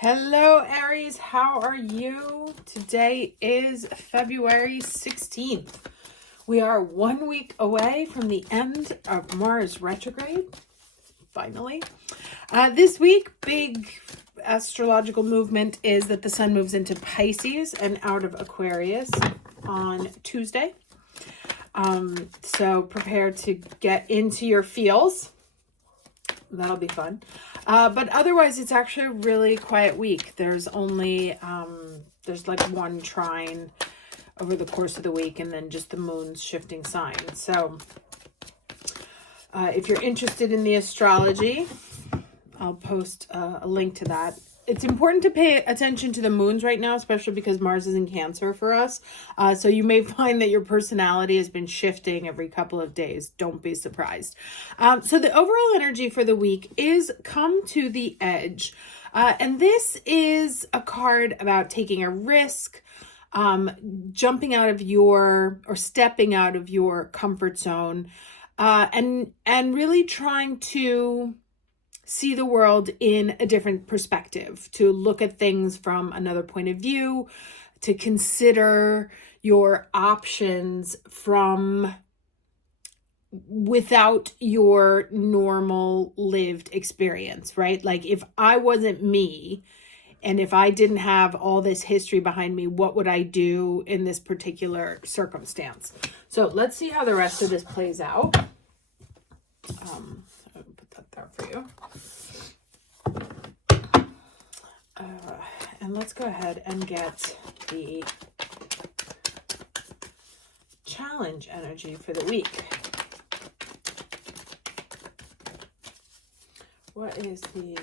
Hello, Aries. How are you? Today is February 16th. We are 1 week away from the end of Mars retrograde. Finally. This week, big astrological movement is that the sun moves into Pisces and out of Aquarius on Tuesday. So prepare to get into your feels. That'll be fun. But otherwise, it's actually a really quiet week. There's only, there's like one trine over the course of the week, and then just the moon's shifting signs. So if you're interested in the astrology, I'll post a link to that. It's important to pay attention to the moons right now, especially because Mars is in Cancer for us. So you may find that your personality has been shifting every couple of days. Don't be surprised. So the overall energy for the week is come to the edge. And this is a card about taking a risk, jumping out of or stepping out of your comfort zone, and really trying to see the world in a different perspective, to look at things from another point of view, to consider your options from without your normal lived experience, right? Like if I wasn't me, and if I didn't have all this history behind me, what would I do in this particular circumstance? So let's see how the rest of this plays out. I'll put that there for you. And let's go ahead and get the challenge energy for the week. What is the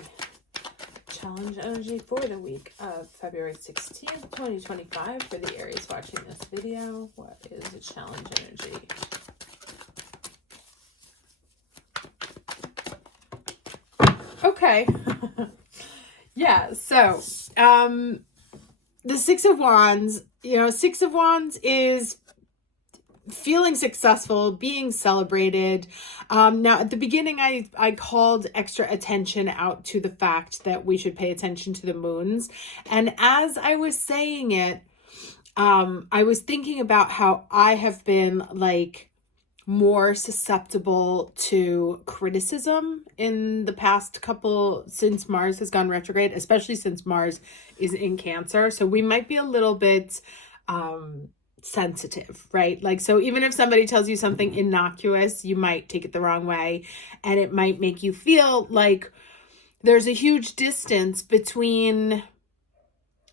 challenge energy for the week of February 16th, 2025 for the Aries watching this video? What is the challenge energy? Okay. Yeah, so the Six of Wands, Six of Wands is feeling successful, being celebrated. Now, at the beginning, I called extra attention out to the fact that we should pay attention to the moons. And as I was saying it, I was thinking about how I have been like more susceptible to criticism in the past since Mars has gone retrograde, especially since Mars is in Cancer. So we might be a little bit sensitive, right? Like, so even if somebody tells you something innocuous, you might take it the wrong way, and it might make you feel like there's a huge distance between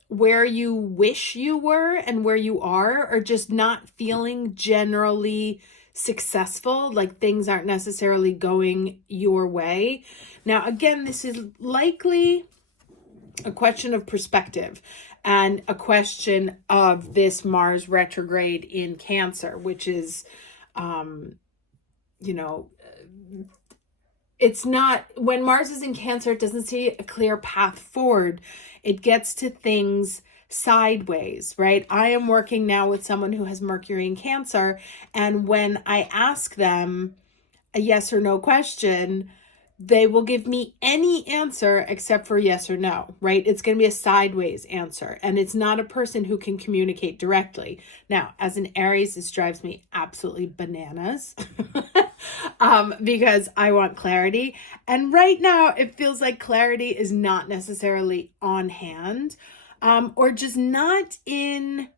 where you wish you were and where you are, or just not feeling generally successful, like things aren't necessarily going your way. Now, again, this is likely a question of perspective and a question of this Mars retrograde in Cancer, which is, it's not, when Mars is in Cancer, it doesn't see a clear path forward. It gets to things sideways, right? I am working now with someone who has Mercury in Cancer, and when I ask them a yes or no question, they will give me any answer except for yes or no, right? It's going to be a sideways answer, and it's not a person who can communicate directly. Now, as an Aries, this drives me absolutely bananas because I want clarity. And right now, it feels like clarity is not necessarily on hand. Or just not in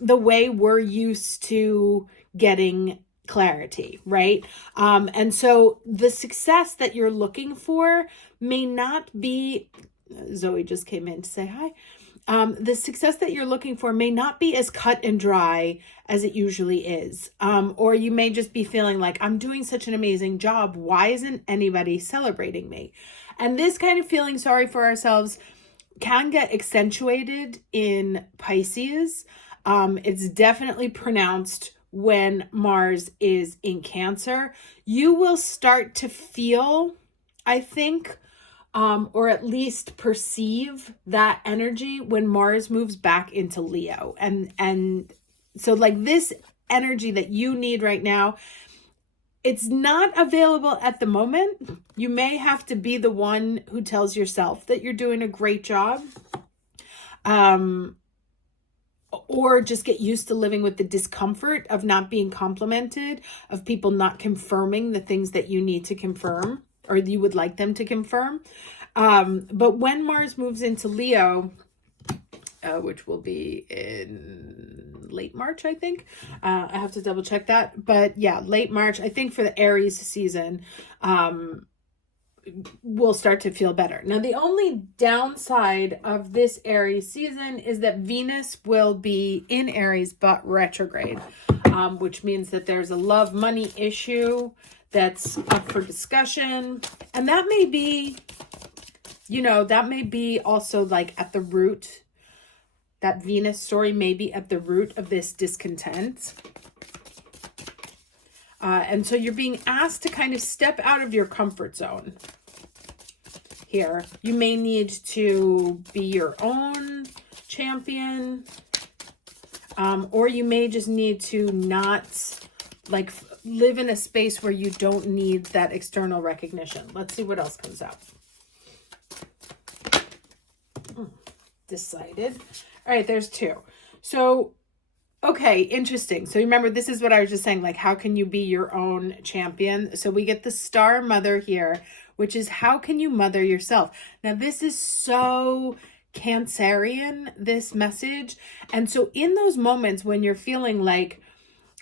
the way we're used to getting clarity, right? And so the success that you're looking for may not be, Zoe just came in to say hi. The success that you're looking for may not be as cut and dry as it usually is. Or you may just be feeling like, I'm doing such an amazing job. Why isn't anybody celebrating me? And this kind of feeling sorry for ourselves can get accentuated in Pisces. It's definitely pronounced when Mars is in Cancer. You will start to feel, I think, or at least perceive that energy when Mars moves back into Leo. And so like this energy that you need right now, It's not available at the moment. You may have to be the one who tells yourself that you're doing a great job. Or just get used to living with the discomfort of not being complimented, of people not confirming the things that you need to confirm or you would like them to confirm. But when Mars moves into Leo, which will be in late March, I think. I have to double check that. But yeah, late March, I think for the Aries season, will start to feel better. Now, the only downside of this Aries season is that Venus will be in Aries but retrograde, which means that there's a love money issue that's up for discussion. And that may be, that may be also like at the root, that Venus story may be at the root of this discontent. And so you're being asked to kind of step out of your comfort zone here. You may need to be your own champion, or you may just need to not like live in a space where you don't need that external recognition. Let's see what else comes out. Decided. All right, there's 2. So, okay, interesting. So remember, this is what I was just saying, like, how can you be your own champion? So we get the star mother here, which is how can you mother yourself? Now, this is so Cancerian, this message. And so in those moments when you're feeling like,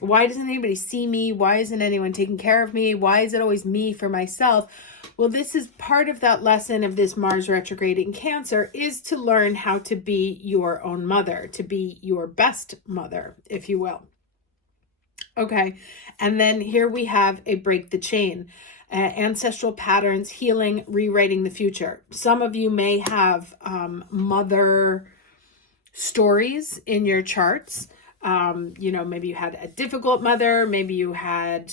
why doesn't anybody see me? Why isn't anyone taking care of me? Why is it always me for myself? Well, this is part of that lesson of this Mars retrograde in Cancer, is to learn how to be your own mother, to be your best mother, if you will. Okay, and then here we have a break the chain. Ancestral patterns, healing, rewriting the future. Some of you may have mother stories in your charts. Maybe you had a difficult mother, maybe you had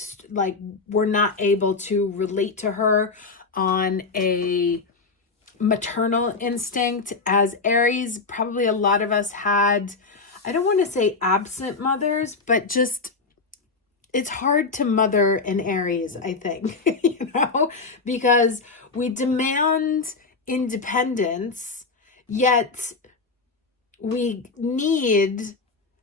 were not able to relate to her on a maternal instinct. As Aries, probably a lot of us had, I don't want to say absent mothers, but just it's hard to mother an Aries, I think, because we demand independence, yet we need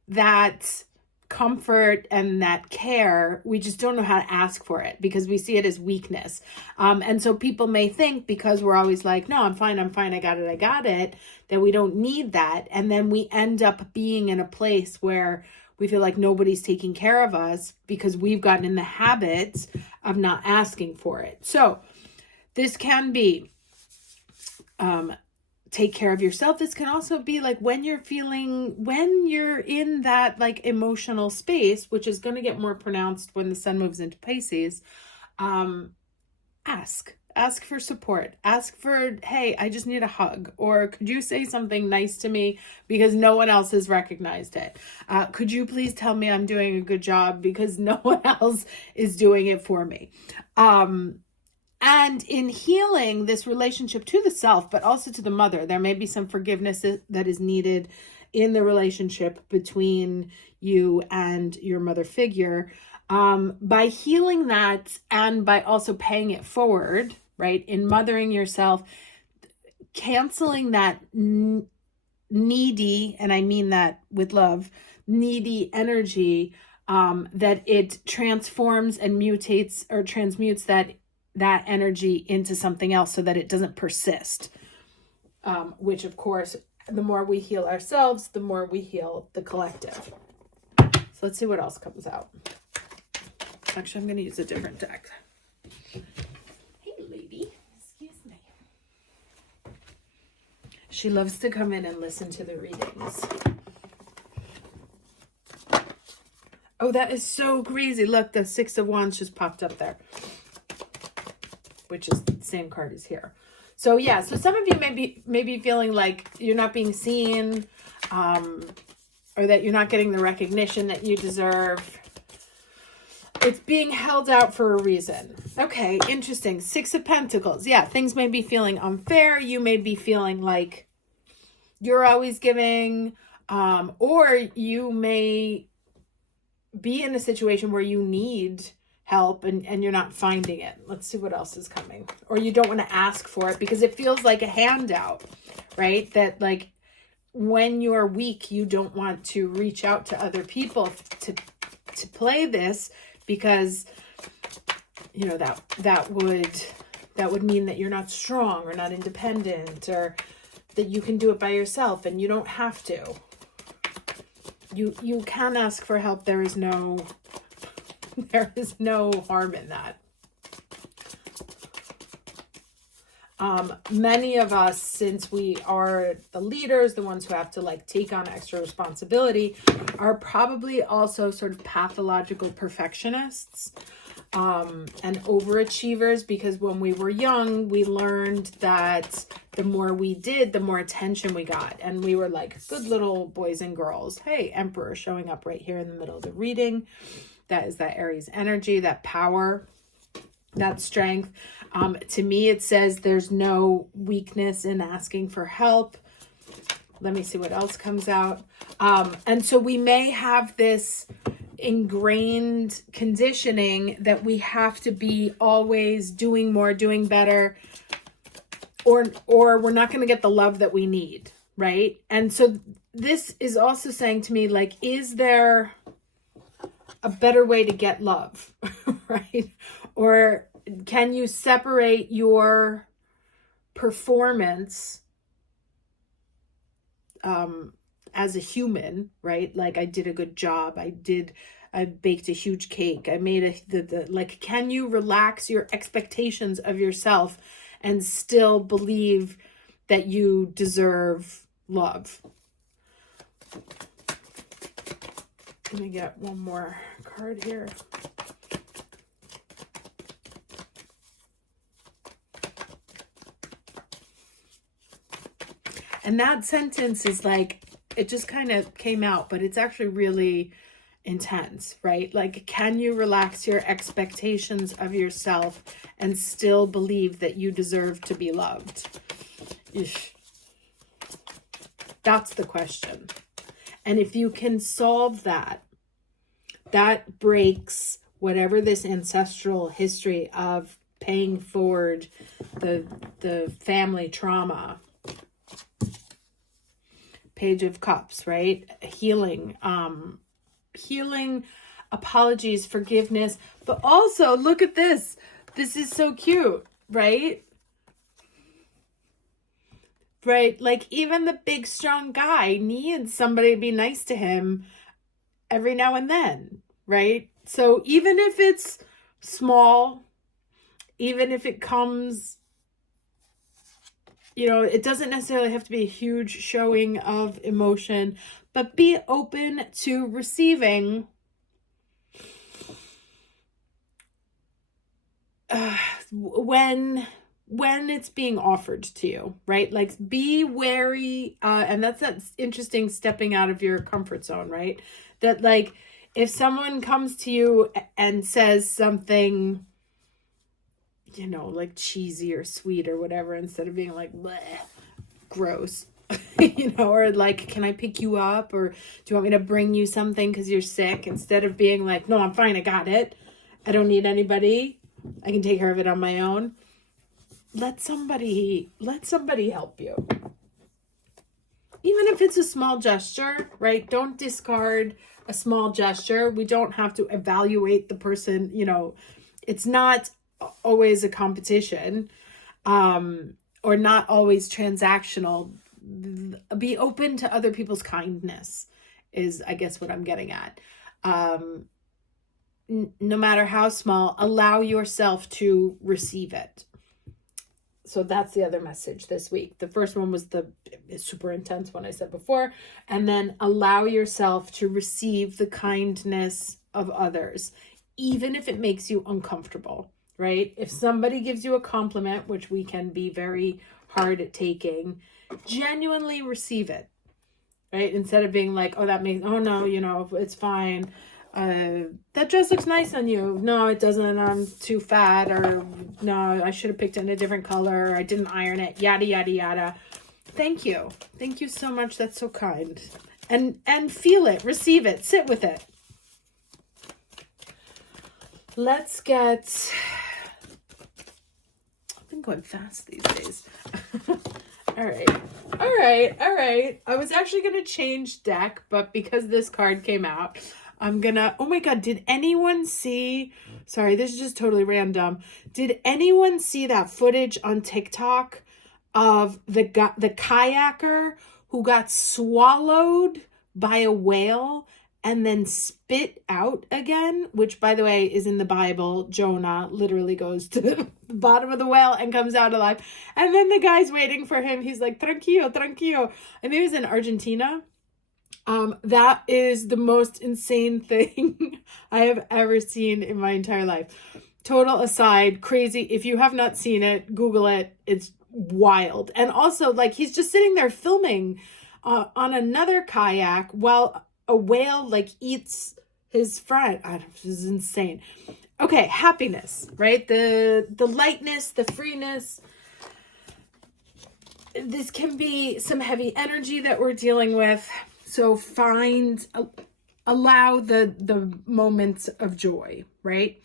that comfort and that care. We just don't know how to ask for it because we see it as weakness. And so people may think, because we're always like, no, I'm fine, I got it, that we don't need that. And then we end up being in a place where we feel like nobody's taking care of us because we've gotten in the habit of not asking for it. So this can be take care of yourself. This can also be like when you're in that like emotional space, which is going to get more pronounced when the sun moves into Pisces. Ask for support. Ask for, hey, I just need a hug. Or could you say something nice to me because no one else has recognized it? Could you please tell me I'm doing a good job because no one else is doing it for me? And in healing this relationship to the self, but also to the mother, there may be some forgiveness that is needed in the relationship between you and your mother figure. By healing that and by also paying it forward, right? In mothering yourself, canceling that needy, and I mean that with love, needy energy, that it transforms and mutates or transmutes that energy into something else so that it doesn't persist. Which of course, the more we heal ourselves, the more we heal the collective. So let's see what else comes out. Actually, I'm going to use a different deck. Hey, lady. Excuse me. She loves to come in and listen to the readings. Oh, that is so crazy. Look, the 6 of Wands just popped up there, which is the same card as here. So yeah, so some of you may be feeling like you're not being seen, or that you're not getting the recognition that you deserve. It's being held out for a reason. Okay, interesting. 6 of Pentacles. Yeah, things may be feeling unfair. You may be feeling like you're always giving, or you may be in a situation where you need help and you're not finding it. Let's see what else is coming. Or you don't want to ask for it because it feels like a handout, right? That like when you're weak, you don't want to reach out to other people to play this because, you know, that would mean that you're not strong or not independent, or that you can do it by yourself and you don't have to. You can ask for help. There is no harm in that. Many of us, since we are the leaders, the ones who have to like take on extra responsibility, are probably also sort of pathological perfectionists and overachievers, because when we were young, we learned that the more we did, the more attention we got. And we were like good little boys and girls. Hey, Emperor showing up right here in the middle of the reading. That is that Aries energy, that power, that strength. To me, it says there's no weakness in asking for help. Let me see what else comes out. And so we may have this ingrained conditioning that we have to be always doing more, doing better, or we're not going to get the love that we need, right? And so this is also saying to me, like, is there a better way to get love, right? Or can you separate your performance as a human, right? Like, I did a good job. I baked a huge cake. I made like, can you relax your expectations of yourself and still believe that you deserve love? Let me get one more card here. And that sentence is like, it just kind of came out, but it's actually really intense, right? Like, can you relax your expectations of yourself and still believe that you deserve to be loved? Eesh. That's the question. And if you can solve that, that breaks whatever this ancestral history of paying forward the family trauma. Page of Cups, right? Healing, apologies, forgiveness, but also look at this. This is so cute, right? Right? Like, even the big, strong guy needs somebody to be nice to him every now and then, right? So even if it's small, even if it comes, you know, it doesn't necessarily have to be a huge showing of emotion, but be open to receiving when it's being offered to you, right? Like, be wary, and that's interesting, stepping out of your comfort zone, right? That, like, if someone comes to you and says something, you know, like cheesy or sweet or whatever, instead of being like, bleh, gross, you know, or like, can I pick you up? Or do you want me to bring you something because you're sick? Instead of being like, no, I'm fine, I got it, I don't need anybody, I can take care of it on my own. Let somebody help you. Even if it's a small gesture, right? Don't discard a small gesture. We don't have to evaluate the person, you know, it's not always a competition, or not always transactional. Be open to other people's kindness is, I guess, what I'm getting at. No matter how small, allow yourself to receive it. So that's the other message this week. The first one was the super intense one I said before. And then allow yourself to receive the kindness of others, even if it makes you uncomfortable, right? If somebody gives you a compliment, which we can be very hard at taking, genuinely receive it, right? Instead of being like, oh, that makes, oh no, you know, it's fine. That dress looks nice on you. No, it doesn't. I'm too fat. Or no, I should have picked it in a different color. I didn't iron it. Yada, yada, yada. Thank you. Thank you so much. That's so kind. And feel it, receive it, sit with it. let's get, I've been going fast these days. All right. I was actually going to change deck, but because this card came out, I'm gonna, oh my God, did anyone see, sorry, this is just totally random. Did anyone see that footage on TikTok of the kayaker who got swallowed by a whale and then spit out again, which by the way is in the Bible? Jonah literally goes to the bottom of the whale and comes out alive. And then the guy's waiting for him. He's like, tranquilo, tranquilo. I think it was in Argentina. That is the most insane thing I have ever seen in my entire life. Total aside, crazy. If you have not seen it, Google it. It's wild. And also, like, he's just sitting there filming on another kayak while a whale, like, eats his friend. This is insane. Okay, happiness, right? The lightness, the freeness. This can be some heavy energy that we're dealing with. So allow the moments of joy, right?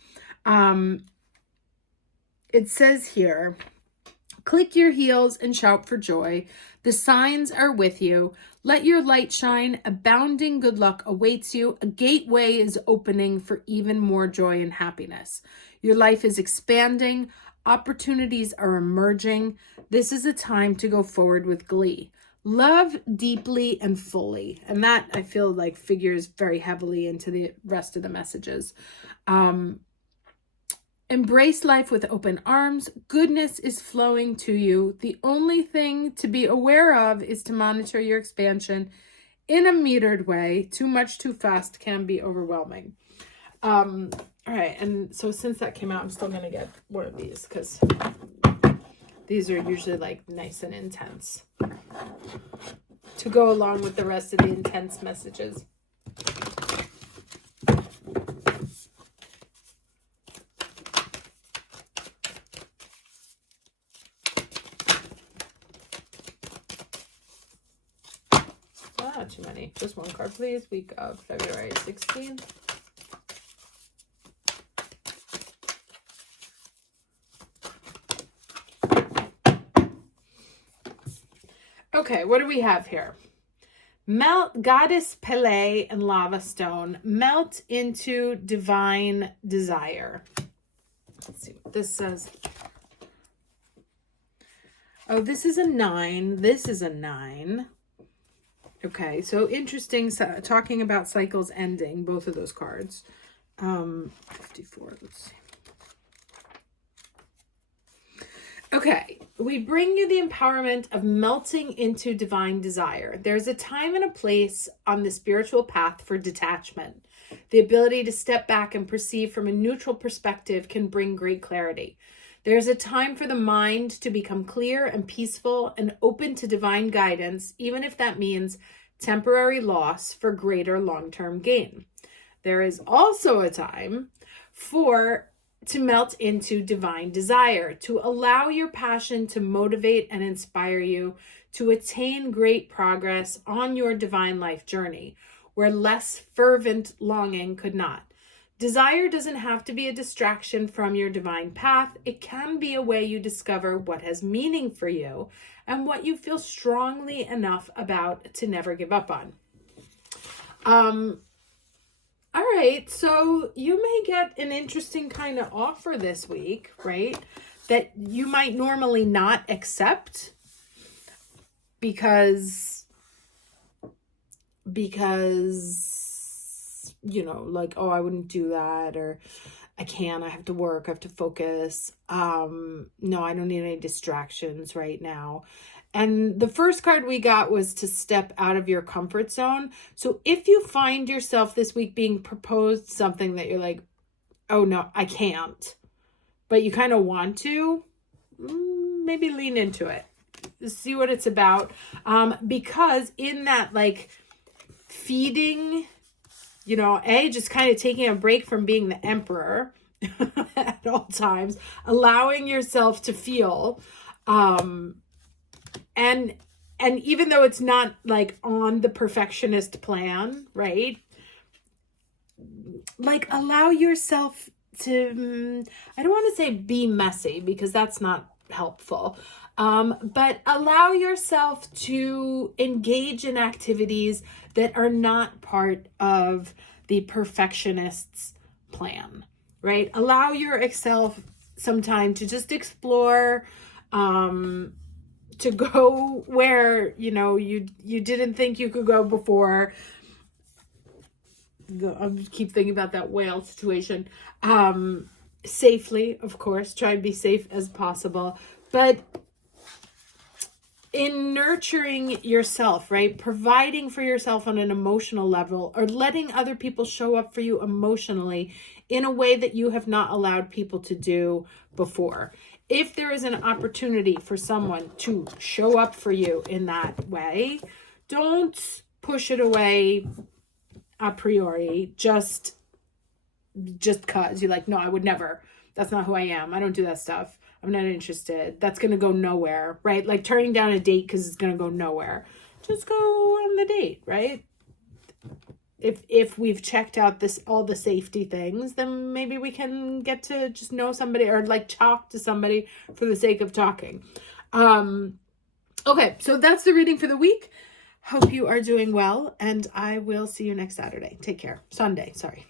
It says here, click your heels and shout for joy. The signs are with you. Let your light shine. Abounding good luck awaits you. A gateway is opening for even more joy and happiness. Your life is expanding. Opportunities are emerging. This is a time to go forward with glee. Love deeply and fully. And that, I feel like, figures very heavily into the rest of the messages. Embrace life with open arms. Goodness is flowing to you. The only thing to be aware of is to monitor your expansion in a metered way. Too much too fast can be overwhelming. All right. And so since that came out, I'm still going to get one of these because these are usually like nice and intense to go along with the rest of the intense messages. Not too many. Just one card, please. Week of February 16th. Okay, what do we have here? Melt, Goddess Pele and Lava Stone. Melt into divine desire. Let's see what this says. Oh, this is a 9. This is a 9. Okay, so interesting, talking about cycles ending, both of those cards. 54, let's see. Okay, we bring you the empowerment of melting into divine desire. There's a time and a place on the spiritual path for detachment. The ability to step back and perceive from a neutral perspective can bring great clarity. There's a time for the mind to become clear and peaceful and open to divine guidance, even if that means temporary loss for greater long-term gain. There is also a time to melt into divine desire, to allow your passion to motivate and inspire you to attain great progress on your divine life journey, where less fervent longing could not. Desire doesn't have to be a distraction from your divine path. It can be a way you discover what has meaning for you and what you feel strongly enough about to never give up on. All right, so you may get an interesting kind of offer this week, right? That you might normally not accept because you know, like, oh, I wouldn't do that, or I have to work, I have to focus. No, I don't need any distractions right now. And the first card we got was to step out of your comfort zone. So if you find yourself this week being proposed something that you're like, oh no, I can't, but you kind of want to, maybe lean into it. See what it's about. Because in that, like, feeding, you know, just kind of taking a break from being the emperor at all times, allowing yourself to feel, and even though it's not like on the perfectionist plan, right? Like, allow yourself I don't want to say be messy, because that's not helpful. But allow yourself to engage in activities that are not part of the perfectionist's plan, right? Allow yourself some time to just explore, to go where, you didn't think you could go before. I keep thinking about that whale situation. Safely, of course, try and be safe as possible. But in nurturing yourself, right? Providing for yourself on an emotional level, or letting other people show up for you emotionally in a way that you have not allowed people to do before. If there is an opportunity for someone to show up for you in that way, don't push it away a priori, just cause you're like, no, I would never. That's not who I am. I don't do that stuff. I'm not interested. That's going to go nowhere, right? Like turning down a date because it's going to go nowhere. Just go on the date, right? If we've checked out all the safety things, then maybe we can get to just know somebody, or like talk to somebody for the sake of talking. Okay, so that's the reading for the week. Hope you are doing well, and I will see you next Saturday. Take care. Sunday, sorry.